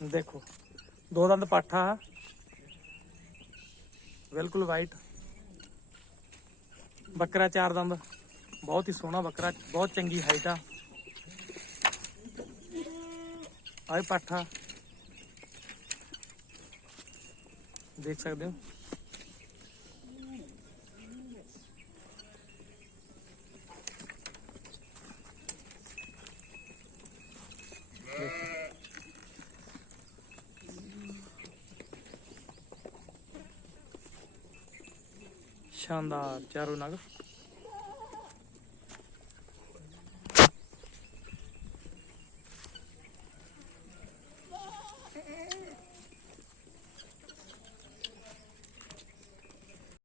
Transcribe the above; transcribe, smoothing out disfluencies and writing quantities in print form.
देखो दो दंद पाठा बिल्कुल वाइट बकरा, चार दंद बहुत ही सोहना बकरा, बहुत चंगी हाइट आ। आए पाठा देख सकते हो। शानदार चारों नग।